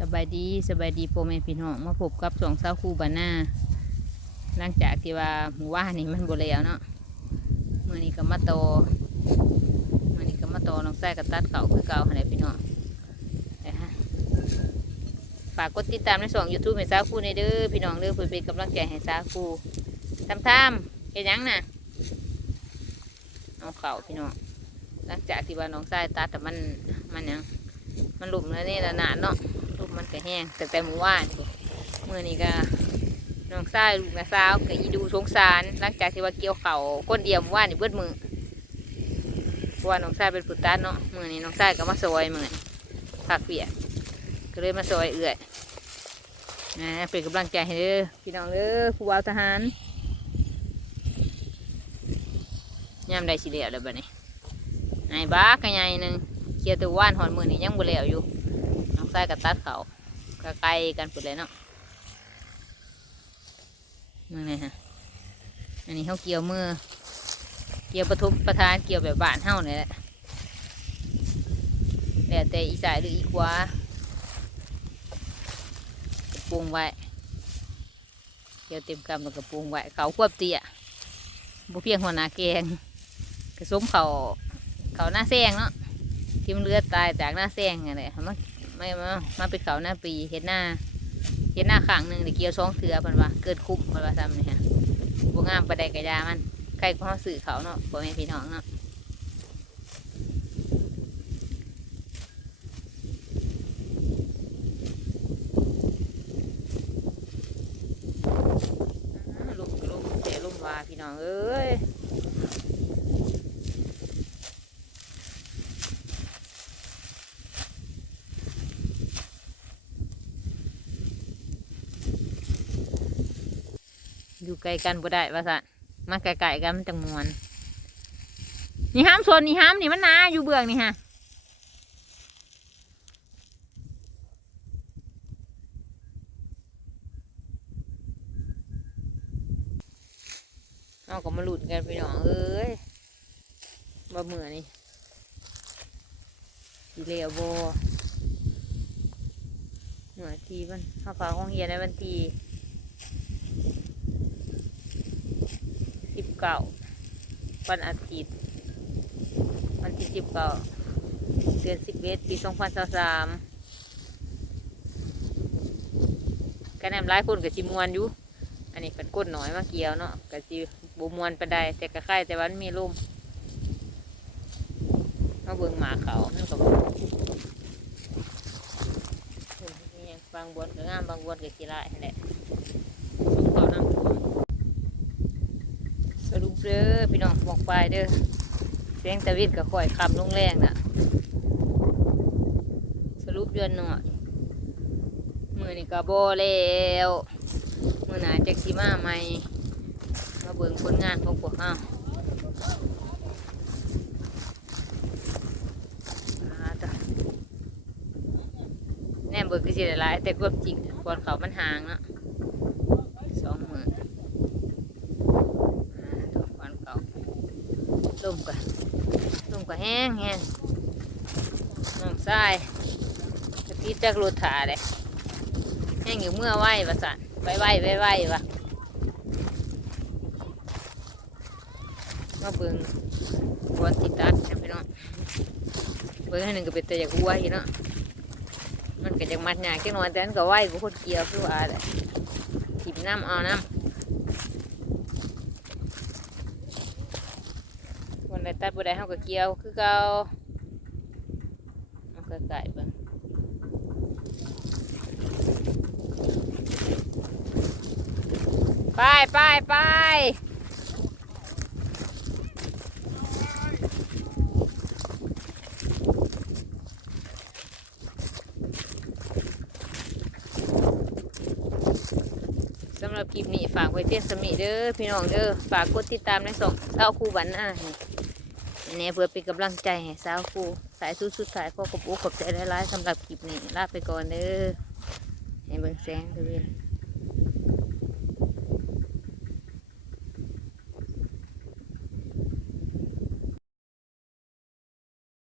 สบายดีสบายดีโปรแม่พี่น้องมาพบกับสองสาคู่บานหน้าหลังจากที่ว่าหมู่ว่านนี่มันบ่แล้วเนาะเมื่อนี้ก็มาโตเมื่อนี้ก็มาโตน้องแซ่กับตัดเก่าคือเก่าอะไรพี่น้องนะฮะฝากกดติดตามในสองยูทูบให้สาวคู่ในเด้อพี่น้องเด้อเพื่อเป็นกำลังใจให้สาวคู่ทำทำเฮ็ดหยังน่ะเอาเข่าพี่น้องหลังจากที่ว่าน้องแซ่ตัดแต่มันมันยังมันหลุมแล้วนี่ละนานเนาะ มันก็แห้งแต่แต่มือว่านเมื่อนี้ก็น้องชายลูกนะสาวก็อีดูสงสารหลังจากที่ว่าเกี่ยวเขาวก้นเดียวเมื่อว่านนี่เบิดมือเพราะว่าน้องชายเป็นผู้ตัดเนาะเมื่อนี้น้องชายก็มาซอยมือผักเปียกก็เลยมาซอยเอื่อยนะเป็นกำลังใจให้เด้อพี่น้องเด้อผู้ว่าทหารยามใดสิเดียวเด้อบัดนี้ไอ้บ้ากันใหญ่หนึ่งเกียร์ตัวว่านหอนมือนี่ยังบ่แล้วอยู่ น้องชายก็ตัดเขาก็ไกลกันปุดเลยเนาะนั่ไงฮะอันนี้เขาเกี่ยวมือ เกี่ยวประทุมประธานเกี่ยวแบบบ้านเฮาเนี่ยแหละแล้วแต่อีสายหรืออีขวาปรุงไว้เกี่ยวเต็มกำแล้วก็ปรุงไว้เขาควบเตี้ยบ่เพียงหัวหน้าแกงกระสมเขาเขาหน้าแซงเนาะที่มันเลือดตายจากหน้าแซงไงเลยมัน ไม่มามาเป็นเขาหน้าปีเห็ดหน้าเห็ดหน้าข้างหนึ่งเดี๋ยวเกี่ยวสองเถือพันว่าเกิดคุบเพันว่าซ้ำนี่ฮะบวงามประใดกระยามันใครก็มาสื่อเขาเนาะพ่อแม่พี่น้องเนาะอ่าลุกลุกเสยลุมว่าพี่น้องเอ้ย อยู่ไกลกันบ่ได้ว่าสันมาไกลๆกันมันจังมวนนี่ห้ามชนนี่ห้ามนี่มันนาอยู่เบื้องนี่ฮะเอาก็มาหลุดกันพี่น้องเอ้ยบ่เหมือนี่สีเหลวโบเหมือทีมันข้าฟ้าห้องเฮียนในวันที เก้าวันอาทิตย์วันที่สิบเก้าเดือนสิบเอ็ดปีสองพันสามกระแนมหลายคนกับจิมวนอยู่ อันนี้เป็นก้นหน่อยมาเกี่ยวเนาะกับจิบูมวนไปได้ แต่กระไข่แต่วามันมีลมมาเบิ่งหมาเขานั่นก็บอกนี่บางบวนก็งามบางบวนก็กีฬาแหละสุขเขาน้ำท่วม สรุป เด้อพี่น้องบอกไปเด้อเสียงตะวิดกับข่อยคำลงแรงน่ะ สรุปเดือนหน่อยมือนี่ก็โบแล้วมือหนาจักสิมาใหม่มาเบิ่งผลงานของพวกเฮาแน่เบิ่งก็สิได้หลายแต่ความจริงก่อนเขามันห่างเนาะสองมือ อ่าตัวควันเก่าล มก่อนลมก็แห้งแห้งน้องทรายตะกี้จักรถถาเลยแห้งอยู่เมื่อไหววะสันไว้ไว้ไว้ไว้วะมาเบิ่งบอนติดตัดนะพี่น้องเบิ่งให้หนึ่งก็เป็นแต่อยากวัวอยู่เนาะมันก็จะมัดหยากจังหน่อยแต่นั้นก็ไหวกูคนเกี่ยวคือว่าแหละถิบน้ำเอาน้ำ นใดตัดบ่ได้เฮาก็เกี่ยวคือเก่าเอาก็ไก่เบิ่งไปไปไปสำหรับคลิปนี้ฝากไว้เพียงสมิเด้อพี่น้องเด้อฝากกดติดตามในสองเท้าคู่บันหน้ เนี่ยเพื่อเป็นกำลังใจให้สาวครูสายสู้สุดสายขอขอบอุกขอบใจหลายๆสำหรับคลิปนี้ลาไปก่อนเด้อให้เบิ่งแสงเด้อเวย